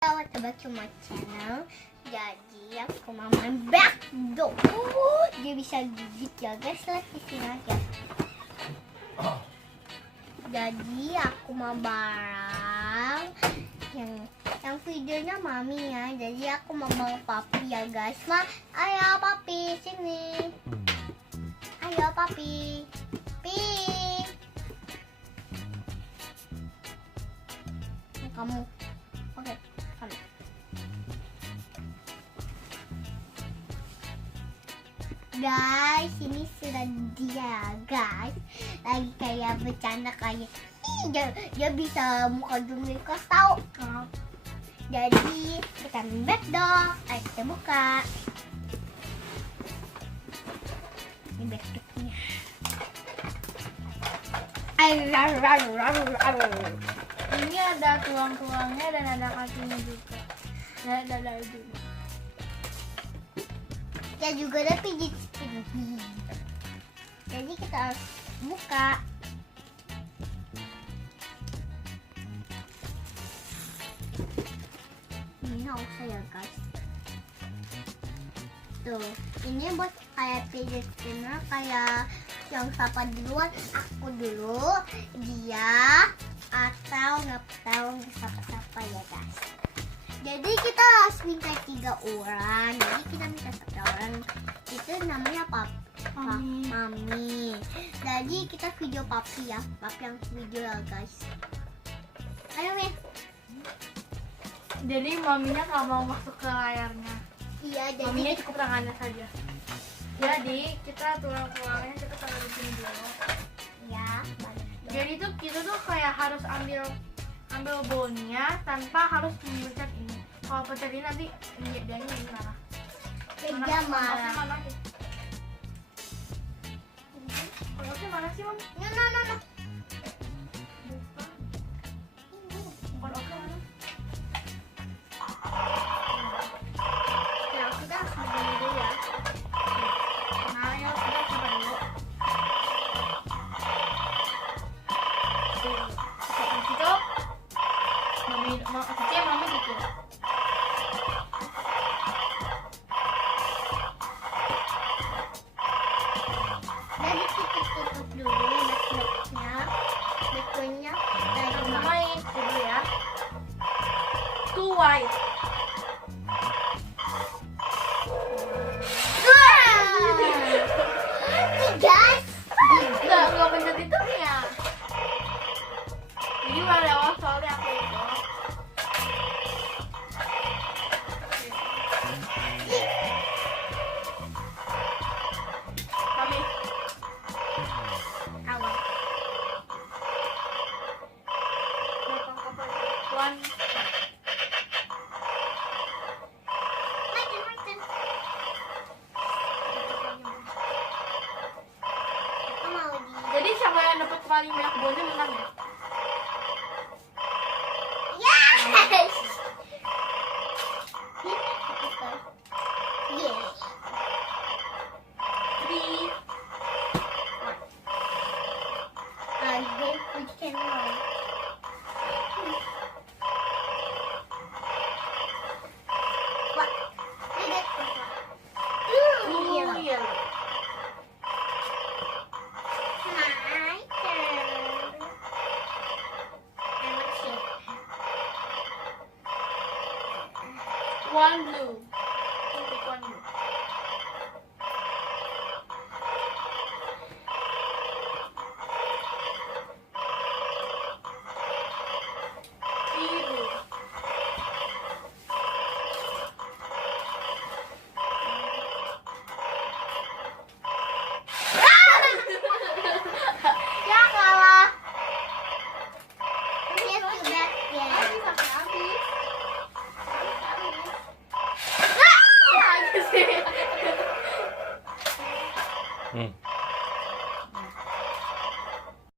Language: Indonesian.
Welcome back to my channel. Jadi aku mau main backdoor. Dia bisa gigit ya guys, lihat di sini aja. Jadi aku mau barang yang videonya mami ya. Jadi aku mau bawa papi ya guys. Ayo papi sini. Ayo papi. Kamu. Oke. Guys, ini sudah dia guys. Lagi kayak bercanda kayak dia bisa muka dulu kasih tahu. Jadi kita backdoor. Ayo kita buka. Ini backdoornya. Ini ada tulang-tulangnya dan ada kakinya juga. Dan ada juga. Ya juga ada pijit. Jadi kita harus buka. Ini nggak usah ya guys. Tuh, ini buat kayak pijit spinner, kayak yang siapa duluan, aku dulu, dia, atau nggak tahu siapa ya guys. Jadi kita harus minta 3 orang. Jadi kita minta 1 orang. Itu namanya Mami. Jadi kita video papi ya. Papi yang video ya guys. Ayo Mi. Jadi maminya nggak mau masuk ke layarnya. Iya, jadi Maminya cukup tangannya saja. Jadi kita tulang-tulangnya kita taruh di sini dulu. ya. Jadi tuh kita tuh kayak harus ambil bone-nya tanpa harus mencet ini. Kalau pencet ini nanti dia ini marah. Dia marah. Mana sih? Kalau mana sih, Mam? No. Kalau oke mana? Ya, kita harus begini dulu ya. Nah, ya kita coba dulu. Gitu. Mami gitu. Jadi kita tutup dulu backgroundnya. Main dulu ya. Too wide. Guys, Nggak pencet itu ya. Jadi udah lewat soalnya aku itu. Kami. awas. One. Makin. Aku mau di. Jadi siapa yang dapat paling banyak bonus menang ya? Yes. Yes. Three. I hope we can win. What? Did it? Two. Yellow. Yellow. My turn. And what's it? One blue. Pick one blue. Three blue. Ya kalah. Yes, you bet. Yes. Habis. Ah! Habis sih.